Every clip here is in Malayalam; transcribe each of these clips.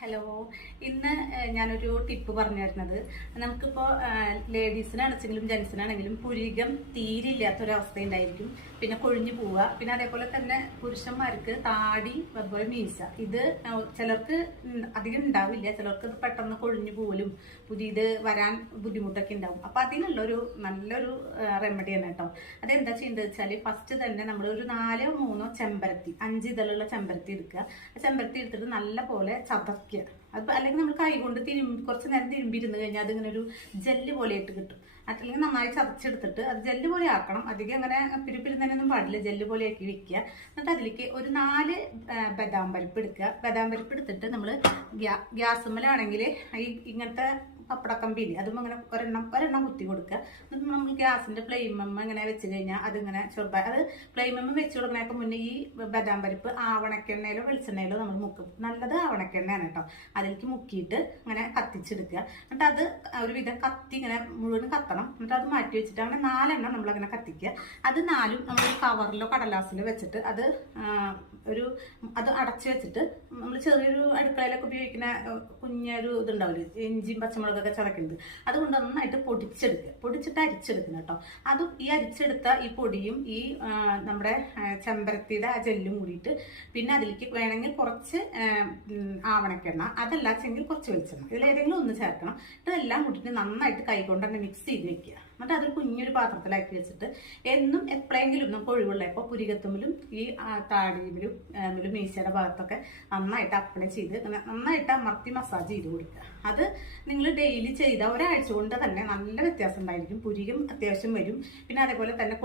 ഹലോ, ഇന്ന് ഞാനൊരു ടിപ്പ് പറഞ്ഞു തരുന്നത് നമുക്കിപ്പോൾ ലേഡീസിനാണെങ്കിലും ജെൻസിനാണെങ്കിലും പുരികം തീരില്ലാത്തൊരവസ്ഥ ഉണ്ടായിരിക്കും. പിന്നെ കൊഴിഞ്ഞു പോവുക. പിന്നെ അതേപോലെ തന്നെ പുരുഷന്മാർക്ക് താടി അതുപോലെ മീശ ഇത് ചിലർക്ക് അധികം ഉണ്ടാവില്ല. ചിലർക്ക് ഇത് പെട്ടെന്ന് കൊഴിഞ്ഞു പോലും പുതിയത് വരാൻ ബുദ്ധിമുട്ടൊക്കെ ഉണ്ടാവും. അപ്പൊ അതിനുള്ളൊരു നല്ലൊരു റെമഡിയാണ് കേട്ടോ. അതെന്താ ചെയ്യേണ്ടത് വെച്ചാൽ ഫസ്റ്റ് തന്നെ നമ്മൾ ഒരു 4-3 ചെമ്പരത്തി 5 ഇതളുള്ള ചെമ്പരത്തി എടുക്കുക. ആ ചെമ്പരത്തി എടുത്തിട്ട് നല്ല പോലെ ചതക്കുക. അത് അല്ലെങ്കിൽ നമ്മൾ കൈ കൊണ്ട് കുറച്ച് നേരം തിരുമ്പിരുന്ന് കഴിഞ്ഞാൽ അതിങ്ങനെ ഒരു ജെല്ല് പോലെ ആയിട്ട് കിട്ടും. അല്ലെങ്കിൽ നന്നായി ചതച്ചെടുത്തിട്ട് അത് ജെല്ല് പോലെ ആക്കണം. അധികം അങ്ങനെ പിരിപ്പിരുന്നതിനൊന്നും പാടില്ല. ജെല്ല് പോലെ ആക്കി വെക്കുക. എന്നിട്ട് അതിലേക്ക് ഒരു 4 ബദാം പരിപ്പ് എടുക്കുക. ബദാം പരിപ്പ് എടുത്തിട്ട് നമ്മൾ ഗ്യാസുമ്മലാണെങ്കിൽ ഇങ്ങനത്തെ പപ്പടക്കമ്പിയില്ലേ അതും അങ്ങനെ ഒരെണ്ണം കുത്തി കൊടുക്കുക. എന്നിട്ട് നമ്മൾ ഗ്യാസിന്റെ ഫ്ലെയിമമ്മ ഇങ്ങനെ വെച്ച് കഴിഞ്ഞാൽ അതിങ്ങനെ ചെറുതായി അത് ഫ്ലെയിമമ്മ വെച്ച് കൊടുക്കണേക്ക് മുന്നേ ഈ ബദാം പരിപ്പ് ആവണക്കെണ്ണയിലോ വെളിച്ചെണ്ണയിലോ നമ്മൾ മുക്കും. നല്ലത് ആവണക്കെണ്ണയാണ് കേട്ടോ. അതിലേക്ക് മുക്കിയിട്ട് ഇങ്ങനെ കത്തിച്ചെടുക്കുക. എന്നിട്ട് അത് ഒരുവിധം കത്തി ഇങ്ങനെ മുഴുവൻ കത്തണം. എന്നിട്ട് അത് മാറ്റി വെച്ചിട്ട് അങ്ങനെ 4 നമ്മളങ്ങനെ കത്തിക്കുക. അത് 4 നമ്മൾ കവറിലോ കടലാസിലോ വെച്ചിട്ട് അത് അടച്ചു വെച്ചിട്ട് നമ്മൾ ചെറിയൊരു അടുക്കളയിലൊക്കെ ഉപയോഗിക്കുന്ന കുഞ്ഞൊരു ഇതുണ്ടാവില്ലേ, ഇഞ്ചിയും പച്ചമുളകൊക്കെ ചതക്കുന്നത്, അതുകൊണ്ട് നന്നായിട്ട് പൊടിച്ചിട്ട് അരിച്ചെടുക്കണം കേട്ടോ. അതും ഈ അരിച്ചെടുത്ത ഈ പൊടിയും ഈ നമ്മുടെ ചെമ്പരത്തിയുടെ ആ ജെല്ലും കൂടിയിട്ട് പിന്നെ അതിലേക്ക് വേണമെങ്കിൽ കുറച്ച് ആവണക്കെണ്ണ, അതല്ലാച്ചെങ്കിൽ കുറച്ച് വെളിച്ചെണ്ണ, ഇതിലേതെങ്കിലും ഒന്ന് ചേർക്കണം. ഇതെല്ലാം കൂട്ടിയിട്ട് നന്നായിട്ട് കൈകൊണ്ട് തന്നെ മിക്സ് ചെയ്ത് വെക്കുക. എന്നിട്ട് അത് കുഞ്ഞൊരു പാത്രത്തിലാക്കി വെച്ചിട്ട് എന്നും എപ്പോഴെങ്കിലും നമുക്ക് ഒഴിവുള്ളപ്പോൾ പുരികത്തുമ്പിലും ഈ താടിയിലും മീശയുടെ ഭാഗത്തൊക്കെ നന്നായിട്ട് അപ്ലൈ ചെയ്ത് നന്നായിട്ട് അമർത്തി മസാജ് ചെയ്ത് കൊടുക്കുക. അത് നിങ്ങൾ ഡെയിലി ചെയ്താൽ ഒരാഴ്ച കൊണ്ട് തന്നെ നല്ല വ്യത്യാസം ഉണ്ടായിരിക്കും. പുരികം അത്യാവശ്യം വരും. പിന്നെ അതേപോലെ തന്നെ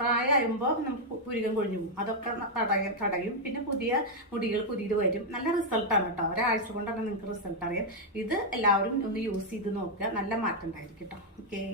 പ്രായമാകുമ്പോൾ നമുക്ക് പുരികം കൊഴിഞ്ഞു പോകും. അതൊക്കെ തടയും. പിന്നെ പുതിയ മുടികൾ പുതിയത് വരും. നല്ല റിസൾട്ടാണ് കേട്ടോ. ഒരാഴ്ച കൊണ്ട് തന്നെ നിങ്ങൾക്ക് റിസൾട്ട് അറിയാം. ഇത് എല്ലാവരും ഒന്ന് യൂസ് ചെയ്ത് നോക്കുക. നല്ല മാറ്റം ഉണ്ടായിരിക്കും കേട്ടോ. ഓക്കെ.